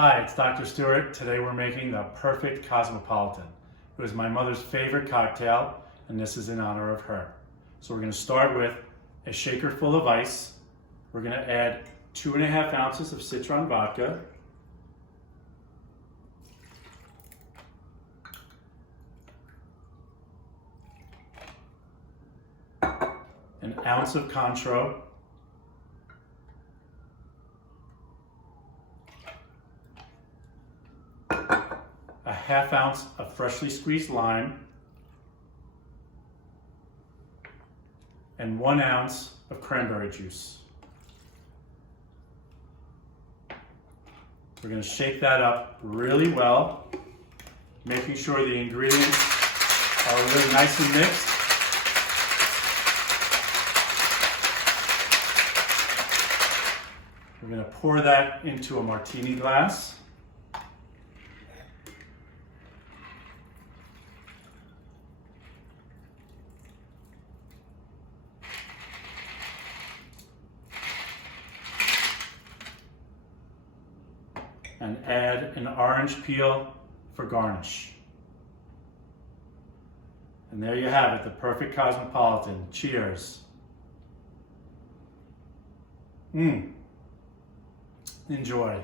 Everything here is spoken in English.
Hi, it's Dr. Stewart. Today we're making the perfect Cosmopolitan. It was my mother's favorite cocktail, and this is in honor of her. So we're going to start with a shaker full of ice. We're going to add 2.5 ounces of citron vodka, an ounce of Cointreau, a 1/2 ounce of freshly squeezed lime, and 1 ounce of cranberry juice. We're going to shake that up really well, making sure the ingredients are really nice and mixed. We're going to pour that into a martini glass. And add an orange peel for garnish. And there you have it, the perfect Cosmopolitan. Cheers. Enjoy.